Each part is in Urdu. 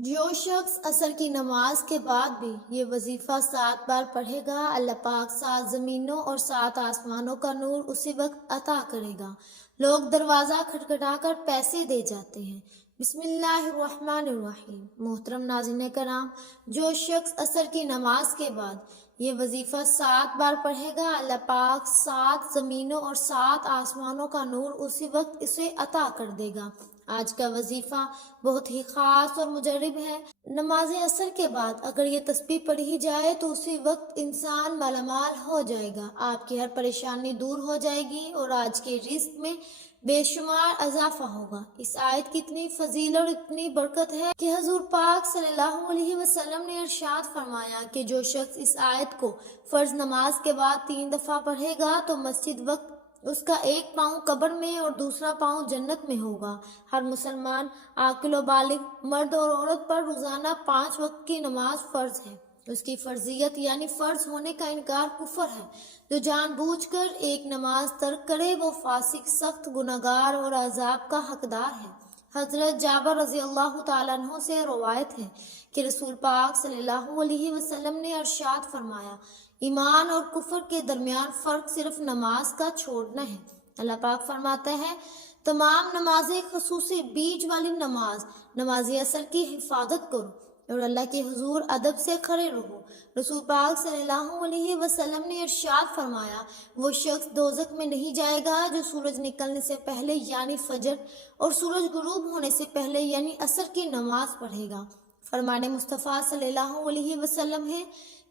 جو شخص عصر کی نماز کے بعد بھی یہ وظیفہ 7 بار پڑھے گا، اللہ پاک 7 زمینوں اور 7 آسمانوں کا نور اسی وقت عطا کرے گا۔ لوگ دروازہ کھٹکھٹا کر پیسے دے جاتے ہیں۔ بسم اللہ الرحمن الرحیم۔ محترم ناظرین کرام، جو شخص عصر کی نماز کے بعد یہ وظیفہ 7 بار پڑھے گا، اللہ پاک 7 زمینوں اور 7 آسمانوں کا نور اسی وقت اسے عطا کر دے گا۔ آج کا وظیفہ بہت ہی خاص اور مجرب ہے۔ نماز عصر کے بعد اگر یہ تسبیح پڑھی جائے تو اسی وقت انسان مالا مال ہو جائے گا، آپ کی ہر پریشانی دور ہو جائے گی اور آج کے رزق میں بے شمار اضافہ ہوگا۔ اس آیت کی اتنی فضیلت اور اتنی برکت ہے کہ حضور پاک صلی اللہ علیہ وسلم نے ارشاد فرمایا کہ جو شخص اس آیت کو فرض نماز کے بعد 3 دفعہ پڑھے گا تو مسجد وقت اس کا ایک پاؤں قبر میں اور دوسرا پاؤں جنت میں ہوگا۔ ہر مسلمان عاقل و بالغ مرد اور عورت پر روزانہ 5 وقت کی نماز فرض ہے۔ اس کی فرضیت یعنی فرض ہونے کا انکار کفر ہے۔ جو جان بوجھ کر ایک نماز ترک کرے وہ فاسق، سخت گناہگار اور عذاب کا حقدار ہے۔ حضرت جابر رضی اللہ تعالیٰ عنہ سے روایت ہے کہ رسول پاک صلی اللہ علیہ وسلم نے ارشاد فرمایا، ایمان اور کفر کے درمیان فرق صرف نماز کا چھوڑنا ہے۔ اللہ پاک فرماتا ہے، تمام نمازیں خصوصی بیچ والی نماز عصر کی حفاظت کرو اور اللہ کے حضور ادب سے کھڑے رہو۔ رسول پاک صلی اللہ علیہ وسلم نے ارشاد فرمایا، وہ شخص دوزخ میں نہیں جائے گا جو سورج نکلنے سے پہلے یعنی فجر اور سورج غروب ہونے سے پہلے یعنی عصر کی نماز پڑھے گا۔ فرمان مصطفیٰ صلی اللہ علیہ وسلم ہے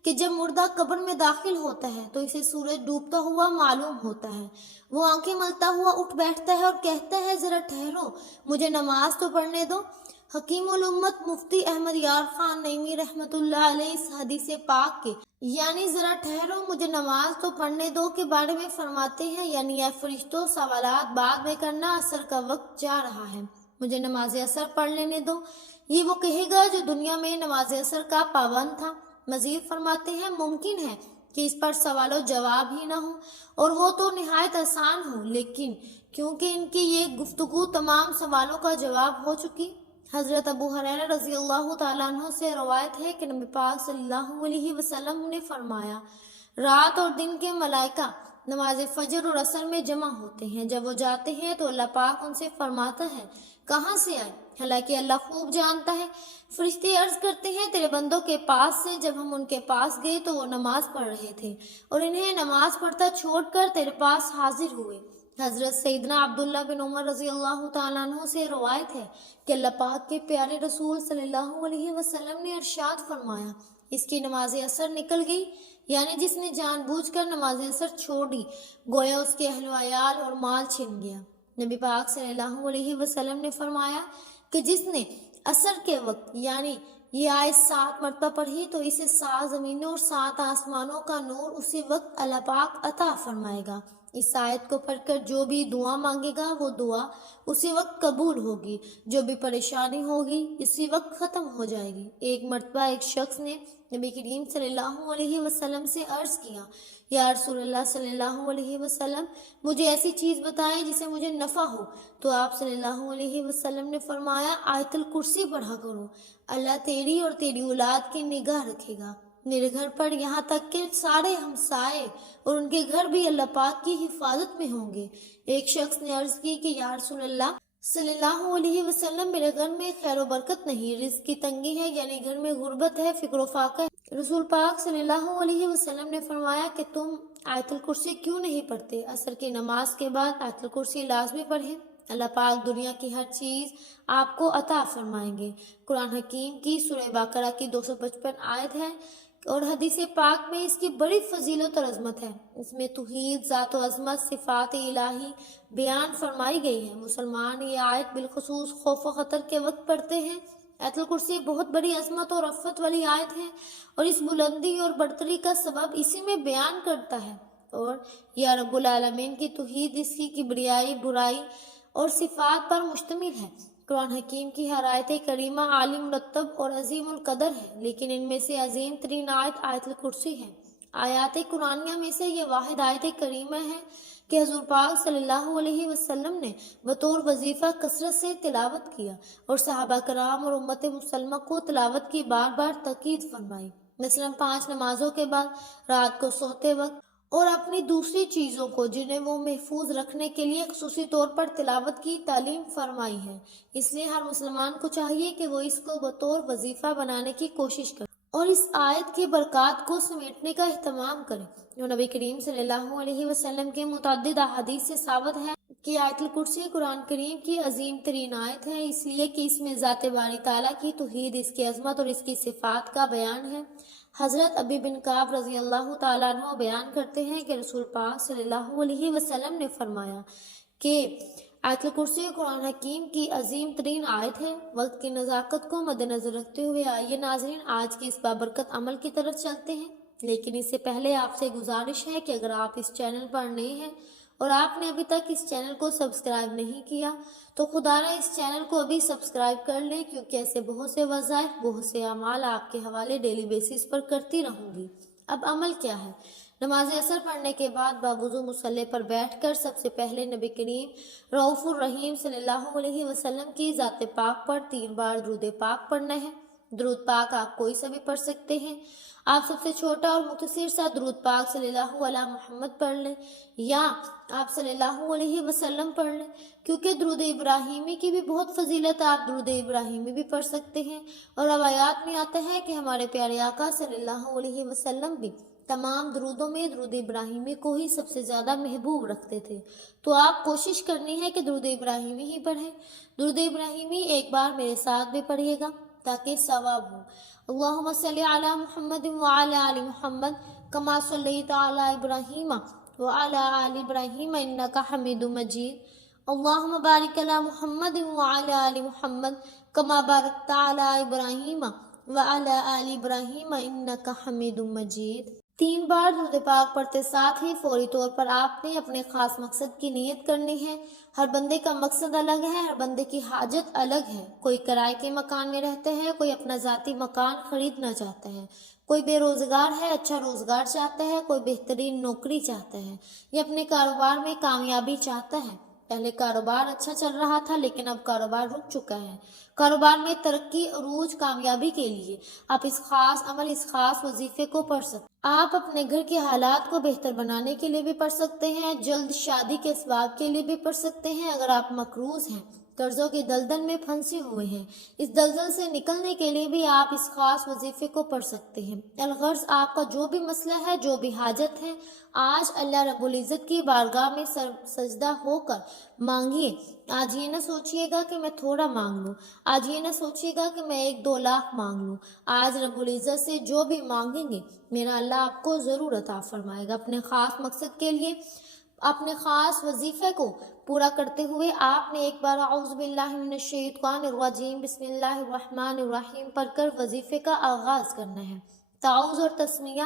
کہ جب مردہ قبر میں داخل ہوتا ہے تو اسے سورج ڈوبتا ہوا معلوم ہوتا ہے۔ وہ آنکھیں ملتا ہوا اٹھ بیٹھتا ہے اور کہتا ہے، ذرا ٹھہرو، مجھے نماز تو پڑھنے دو۔ حکیم الامت مفتی احمد یار خان نعیمی رحمۃ اللہ علیہ اس حدیث پاک کے یعنی ذرا ٹھہرو مجھے نماز تو پڑھنے دو کے بارے میں فرماتے ہیں، یعنی اے فرشتوں، سوالات بعد میں کرنا، عصر کا وقت جا رہا ہے، مجھے نماز عصر پڑھ لینے دو۔ یہ وہ کہے گا جو دنیا میں نماز عصر کا پابند تھا۔ مزید فرماتے ہیں، ممکن ہے کہ اس پر سوال و جواب ہی نہ ہو اور وہ تو نہایت آسان ہو، لیکن کیونکہ ان کی یہ گفتگو تمام سوالوں کا جواب ہو چکی۔ حضرت ابو ہریرہ رضی اللہ تعالیٰ عنہ سے روایت ہے کہ نبی پاک صلی اللہ علیہ وسلم نے فرمایا، رات اور دن کے ملائکہ نماز فجر اور عصر میں جمع ہوتے ہیں، جب وہ جاتے ہیں تو اللہ پاک ان سے فرماتا ہے، کہاں سے آئے؟ حالانکہ اللہ خوب جانتا ہے۔ فرشتے عرض کرتے ہیں، تیرے بندوں کے پاس سے۔ جب ہم ان کے پاس گئے تو وہ نماز پڑھ رہے تھے اور انہیں نماز پڑھتا چھوڑ کر تیرے پاس حاضر ہوئے۔ حضرت سیدنا عبداللہ بن عمر رضی اللہ تعالیٰ عنہ سے روایت ہے کہ اللہ پاک کے پیارے رسول صلی اللہ علیہ وسلم نے ارشاد فرمایا، اس کی نماز عصر نکل گئی، یعنی جس نے جان بوجھ کر نماز عصر چھوڑی گویا اس کے اہل و عیال اور مال چھن گیا۔ نبی پاک صلی اللہ علیہ وسلم نے فرمایا کہ جس نے عصر کے وقت یعنی یہ آیت 7 مرتبہ پڑھی تو اسے 7 زمینوں اور 7 آسمانوں کا نور اسی وقت اللہ پاک عطا فرمائے گا۔ اس آیت کو پڑھ کر جو بھی دعا مانگے گا وہ دعا اسی وقت قبول ہوگی، جو بھی پریشانی ہوگی اسی وقت ختم ہو جائے گی۔ ایک مرتبہ ایک شخص نے نبی کریم صلی اللہ علیہ وسلم سے عرض کیا، یا رسول اللہ صلی اللہ علیہ وسلم، مجھے ایسی چیز بتائیں جسے مجھے نفع ہو۔ تو آپ صلی اللہ علیہ وسلم نے فرمایا، آیت الکرسی پڑھا کرو، اللہ تیری اور تیری اولاد کی نگاہ رکھے گا، میرے گھر پر یہاں تک کہ سارے ہمسائے اور ان کے گھر بھی اللہ پاک کی حفاظت میں ہوں گے۔ ایک شخص نے عرض کی کہ یا رسول اللہ صلی اللہ علیہ وسلم، میرے گھر میں خیر و برکت نہیں، رزق کی تنگی ہے، یعنی گھر میں غربت ہے، فقر و فاقہ ہے۔ رسول پاک صلی اللہ علیہ وسلم نے فرمایا کہ تم آیت الکرسی کیوں نہیں پڑھتے؟ عصر کی نماز کے بعد آیت الکرسی لازمی پڑھیں، اللہ پاک دنیا کی ہر چیز آپ کو عطا فرمائیں گے۔ قرآن حکیم کی سورہ بقرہ کی 255 آیت ہے اور حدیث پاک میں اس کی بڑی فضیلت اور عظمت ہے۔ اس میں توحید، ذات و عظمت، صفات الہی بیان فرمائی گئی ہے۔ مسلمان یہ آیت بالخصوص خوف و خطر کے وقت پڑھتے ہیں۔ آیت الکرسی بہت بڑی عظمت اور رفعت والی آیت ہے اور اس بلندی اور برتری کا سبب اسی میں بیان کرتا ہے، اور یا رب العالمین کی توحید، اس کی کبریائی، برائی اور صفات پر مشتمل ہے۔ قرآن حکیم کی ہر آیت کریمہ عالی مرتب اور عظیم القدر ہے، لیکن ان میں سے عظیم ترین آیت آیت الکرسی ہے۔ آیات قرآنیہ میں سے یہ واحد آیت کریمہ ہے کہ حضور پاک صلی اللہ علیہ وسلم نے بطور وظیفہ کثرت سے تلاوت کیا اور صحابہ کرام اور امت مسلمہ کو تلاوت کی بار بار تاکید فرمائی، مثلاً 5 نمازوں کے بعد، رات کو سوتے وقت اور اپنی دوسری چیزوں کو جنہیں وہ محفوظ رکھنے کے لیے خصوصی طور پر تلاوت کی تعلیم فرمائی ہے۔ اس لیے ہر مسلمان کو چاہیے کہ وہ اس کو بطور وظیفہ بنانے کی کوشش کرے اور اس آیت کی برکات کو سمیٹنے کا اہتمام کرے۔ جو نبی کریم صلی اللہ علیہ وسلم کے متعدد احادیث سے ثابت ہے کہ آیت الکرسی قرآن کریم کی عظیم ترین آیت ہے، اس لیے کہ اس میں ذات باری تعالیٰ کی توحید، اس کی عظمت اور اس کی صفات کا بیان ہے۔ حضرت ابی بن کعب رضی اللہ تعالیٰ عنہ بیان کرتے ہیں کہ رسول پاک صلی اللہ علیہ وسلم نے فرمایا کہ آیت الکرسی قرآن حکیم کی عظیم ترین آیت ہے۔ وقت کی نزاکت کو مد نظر رکھتے ہوئے آئیے ناظرین آج کے اس بابرکت عمل کی طرف چلتے ہیں، لیکن اس سے پہلے آپ سے گزارش ہے کہ اگر آپ اس چینل پر نئے ہیں اور آپ نے ابھی تک اس چینل کو سبسکرائب نہیں کیا تو خدا را اس چینل کو ابھی سبسکرائب کر لیں، کیونکہ ایسے بہت سے وظائف، بہت سے اعمال آپ کے حوالے ڈیلی بیسس پر کرتی رہوں گی۔ اب عمل کیا ہے؟ نماز عصر پڑھنے کے بعد باوضو مصلی پر بیٹھ کر سب سے پہلے نبی کریم رؤوف الرحیم صلی اللہ علیہ وسلم کی ذات پاک پر 3 بار درود پاک پڑھنا ہے۔ درود پاک آپ کوئی سا بھی پڑھ سکتے ہیں، آپ سب سے چھوٹا اور مختصر سا درود پاک صلی اللہ علیہ محمد پڑھ لیں یا آپ صلی اللہ علیہ وسلم پڑھ لیں، کیونکہ درود ابراہیمی کی بھی بہت فضیلت ہے، آپ درود ابراہیمی بھی پڑھ سکتے ہیں۔ اور روایات میں آتا ہے کہ ہمارے پیارے آقا صلی اللہ علیہ وسلم بھی تمام درودوں میں درود ابراہیمی کو ہی سب سے زیادہ محبوب رکھتے تھے، تو آپ کوشش کرنی ہے کہ درود ابراہیمی ہی پڑھیں۔ درود ابراہیمی ایک بار میرے ساتھ بھی پڑھیے گا تاکہ ثواب ہو۔ اللہم صلی علی محمد وعلی آل محمد کما صلیت علی ابراہیم وعلی آل ابراہیم انکا حمید مجید۔ اللہم بارک علی محمد وعلی آل محمد کما بارکت علی ابراہیم وعلی آل ابراہیم انکا حمید مجید۔ 3 بار درود پاک پڑھتے ساتھ ہی فوری طور پر آپ نے اپنے خاص مقصد کی نیت کرنی ہے۔ ہر بندے کا مقصد الگ ہے، ہر بندے کی حاجت الگ ہے۔ کوئی کرائے کے مکان میں رہتا ہے، کوئی اپنا ذاتی مکان خریدنا چاہتا ہے، کوئی بے روزگار ہے، اچھا روزگار چاہتا ہے، کوئی بہترین نوکری چاہتا ہے یا اپنے کاروبار میں کامیابی چاہتا ہے۔ پہلے کاروبار اچھا چل رہا تھا لیکن اب کاروبار رک چکا ہے۔ کاروبار میں ترقی، عروج، کامیابی کے لیے آپ اس خاص عمل، اس خاص وظیفے کو پڑھ سکتے ہیں۔ آپ اپنے گھر کے حالات کو بہتر بنانے کے لیے بھی پڑھ سکتے ہیں، جلد شادی کے اسباب کے لیے بھی پڑھ سکتے ہیں۔ اگر آپ مقروض ہیں، قرضوں کے دلدل میں پھنسے ہوئے ہیں، اس دلدل سے نکلنے کے لیے بھی آپ اس خاص وظیفے کو پڑھ سکتے ہیں۔ الغرض آپ کا جو بھی مسئلہ ہے، جو بھی حاجت ہے، آج اللہ رب العزت کی بارگاہ میں سجدہ ہو کر مانگیے۔ آج یہ نہ سوچیے گا کہ میں تھوڑا مانگ لوں، آج یہ نہ سوچیے گا کہ میں 1-2 لاکھ مانگ لوں۔ آج رب العزت سے جو بھی مانگیں گے میرا اللہ آپ کو ضرور عطا فرمائے گا۔ اپنے خاص مقصد کے لیے، اپنے خاص وظیفے کو پورا کرتے ہوئے آپ نے ایک بار اعوذ باللہ من الشیطان الرجیم بسم اللہ الرحمن الرحیم پڑھ کر وظیفے کا آغاز کرنا ہے۔ تعوذ اور تسمیہ،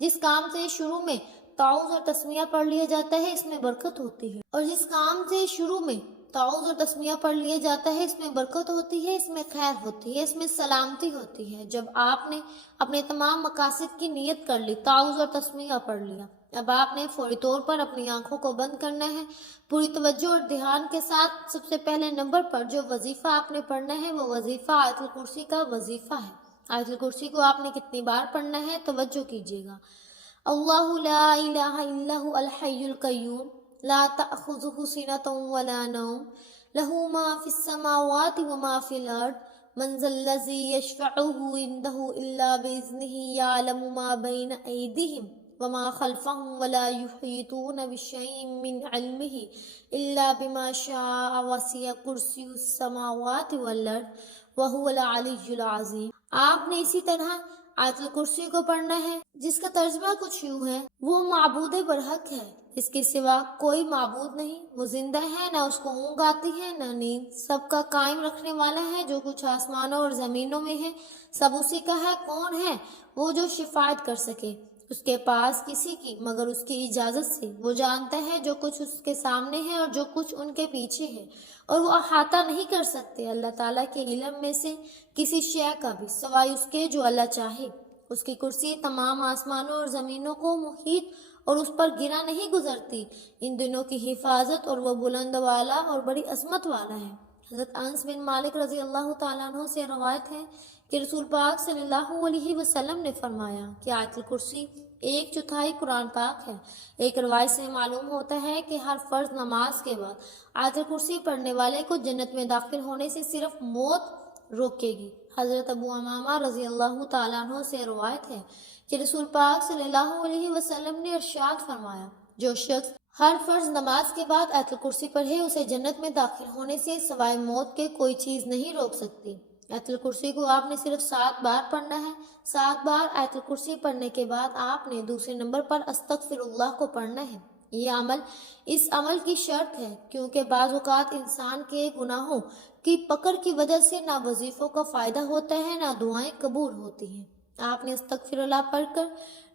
جس کام سے شروع میں تعوذ اور تسمیہ پڑھ لیا جاتا ہے اس میں برکت ہوتی ہے، اور جس کام سے شروع میں تعوذ اور تسمیہ پڑھ لیا جاتا ہے اس میں برکت ہوتی ہے، اس میں خیر ہوتی ہے، اس میں سلامتی ہوتی ہے۔ جب آپ نے اپنے تمام مقاصد کی نیت کر لی، تعوذ اور تسمیہ پڑھ لیا، اب آپ نے فوری طور پر اپنی آنکھوں کو بند کرنا ہے، پوری توجہ اور دھیان کے ساتھ سب سے پہلے نمبر پر جو وظیفہ آپ نے پڑھنا ہے وہ وظیفہ آیت الکرسی کا وظیفہ ہے۔ آیت الکرسی کو آپ نے کتنی بار پڑھنا ہے توجہ کیجیے گا۔ اللہ لا الہ الا هو الحی القیوم لا تأخذہ سنۃ ولا نوم لہ ما فی السماوات وما فی الارض من ذا الذی یشفعہ عندہ الا باذنہ یعلم ما بین ایدیہم وما خلفهم ولا يحيطون بشيء من علمه إلا بما شاء وسع كرسيه السماوات والأرض وهو العلي العظيم۔ آپ نے اسی طرح آیت الکرسی کو پڑھنا ہے، جس کا ترجمہ کچھ یوں ہے: وہ معبود برحق ہے، اس کے سوا کوئی معبود نہیں، وہ زندہ ہے، نہ اس کو اونگ آتی ہے نہ نیند، سب کا قائم رکھنے والا ہے، جو کچھ آسمانوں اور زمینوں میں ہے سب اسی کا ہے۔ کون ہے وہ جو شفاعت کر سکے اس کے پاس کسی کی مگر اس کی اجازت سے؟ وہ جانتا ہے جو کچھ اس کے سامنے ہے اور جو کچھ ان کے پیچھے ہے، اور وہ احاطہ نہیں کر سکتے اللہ تعالیٰ کے علم میں سے کسی شے کا بھی سوائے اس کے جو اللہ چاہے۔ اس کی کرسی تمام آسمانوں اور زمینوں کو محیط اور اس پر گرا نہیں گزرتی۔ ان دنوں کی حفاظت اور وہ بلند والا اور بڑی عظمت والا ہے۔ حضرت انس بن مالک رضی اللہ تعالیٰ عنہ سے روایت ہے کہ رسول پاک صلی اللہ علیہ وسلم نے فرمایا کہ آیت الکرسی 1/4 قرآن پاک ہے۔ ایک روایت سے معلوم ہوتا ہے کہ ہر فرض نماز کے بعد آیت الکرسی پڑھنے والے کو جنت میں داخل ہونے سے صرف موت روکے گی۔ حضرت ابو امامہ رضی اللہ تعالیٰ عنہ سے روایت ہے کہ رسول پاک صلی اللہ علیہ وسلم نے ارشاد فرمایا، جو شخص ہر فرض نماز کے بعد آیت الکرسی پڑھے اسے جنت میں داخل ہونے سے سوائے موت کے کوئی چیز نہیں روک سکتی۔ آیت الکرسی کو آپ نے صرف 7 بار پڑھنا ہے۔ 7 بار آیت الکرسی پڑھنے کے بعد آپ نے دوسرے نمبر پر استغفر اللہ کو پڑھنا ہے۔ یہ عمل اس عمل کی شرط ہے، کیونکہ بعض اوقات انسان کے گناہوں کی پکڑ کی وجہ سے نہ وظیفوں کا فائدہ ہوتا ہے نہ دعائیں قبول ہوتی ہیں۔ آپ نے استغفر اللہ پڑھ کر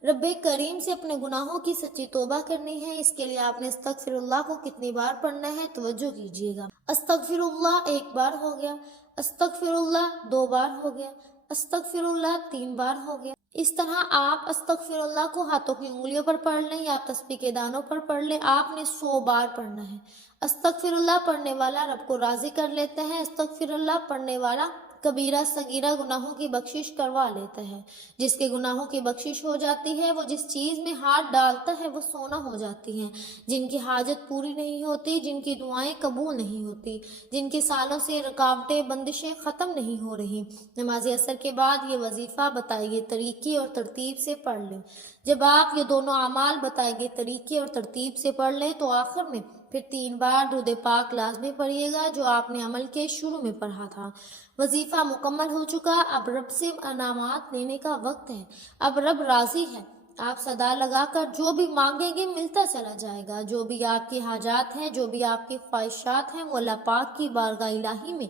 رب کریم سے اپنے گناہوں کی سچی توبہ کرنی ہے۔ اس کے لیے آپ نے استغفر اللہ کو کتنی بار پڑھنا ہے توجہ کیجیے گا۔ استغفر اللہ 1 بار ہو گیا، استغفر اللہ 2 بار ہو گیا، استغفر اللہ 3 بار ہو گیا۔ اس طرح آپ استغفر اللہ کو ہاتھوں کی انگلیوں پر پڑھ لیں یا تسبیح کے دانوں پر پڑھ لیں۔ آپ نے 100 بار پڑھنا ہے۔ استغفر اللہ پڑھنے والا رب کو راضی کر لیتا ہے۔ استغفر اللہ پڑھنے والا کبیرہ صغیرہ گناہوں کی بخشش کروا لیتا ہے۔ جس کے گناہوں کی بخشش ہو جاتی ہے، وہ جس چیز میں ہاتھ ڈالتا ہے وہ سونا ہو جاتی ہے۔ جن کی حاجت پوری نہیں ہوتی، جن کی دعائیں قبول نہیں ہوتی، جن کے سالوں سے رکاوٹیں بندشیں ختم نہیں ہو رہی۔ نماز عصر کے بعد یہ وظیفہ بتائے گئے طریقے اور ترتیب سے پڑھ لیں۔ جب آپ یہ دونوں اعمال بتائے گئے طریقے اور ترتیب سے پڑھ لیں تو آخر میں پھر 3 بار درود پاک لازمی پڑھیے گا، جو آپ نے عمل کے شروع میں پڑھا تھا۔ وظیفہ مکمل ہو چکا، اب رب سے انعامات لینے کا وقت ہے۔ اب رب راضی ہے۔ آپ صدا لگا کر جو بھی مانگیں گے ملتا چلا جائے گا۔ جو بھی آپ کی حاجات ہیں، جو بھی آپ کی خواہشات ہیں، وہ اللہ پاک کی بارگاہ الہی میں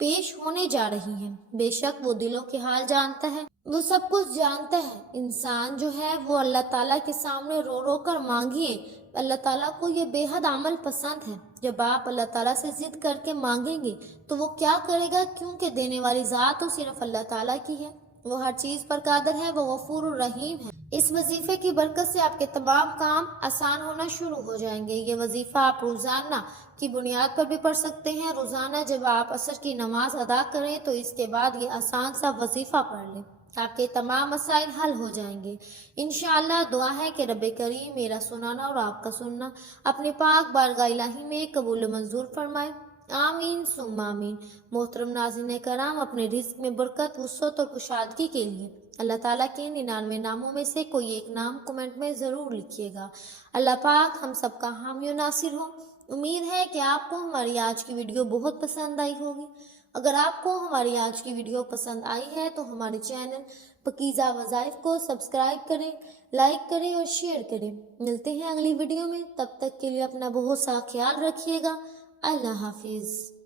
پیش ہونے جا رہی ہیں۔ بے شک وہ دلوں کے حال جانتا ہے، وہ سب کچھ جانتا ہے۔ انسان جو ہے وہ اللہ تعالیٰ کے سامنے رو رو کر مانگیے۔ اللہ تعالیٰ کو یہ بے حد عمل پسند ہے۔ جب آپ اللہ تعالیٰ سے ضد کر کے مانگیں گے تو وہ کیا کرے گا، کیونکہ دینے والی ذات تو صرف اللہ تعالیٰ کی ہے۔ وہ ہر چیز پر قادر ہے، وہ غفور الرحیم ہے۔ اس وظیفے کی برکت سے آپ کے تمام کام آسان ہونا شروع ہو جائیں گے۔ یہ وظیفہ آپ روزانہ کی بنیاد پر بھی پڑھ سکتے ہیں۔ روزانہ جب آپ عصر کی نماز ادا کریں تو اس کے بعد یہ آسان سا وظیفہ پڑھ لیں، آپ کے تمام مسائل حل ہو جائیں گے۔ انشاءاللہ دعا ہے کہ رب کریم میرا سنانا اور آپ کا سننا اپنے پاک بارگاہ الہی میں قبول و منظور فرمائے۔ آمین ثم آمین۔ محترم ناظرین کرام، اپنے رزق میں برکت، وسعت اور کشادگی کے لیے اللہ تعالیٰ کے 99 ناموں میں سے کوئی ایک نام کمنٹ میں ضرور لکھیے گا۔ اللہ پاک ہم سب کا حامی و ناصر ہو۔ امید ہے کہ آپ کو ہماری آج کی ویڈیو بہت پسند آئی ہوگی۔ اگر آپ کو ہماری آج کی ویڈیو پسند آئی ہے تو ہمارے چینل پاکیزہ وظائف کو سبسکرائب کریں، لائک کریں اور شیئر کریں۔ ملتے ہیں اگلی ویڈیو میں، تب تک کے لیے اپنا بہت سا خیال رکھیے گا۔ اللہ حافظ۔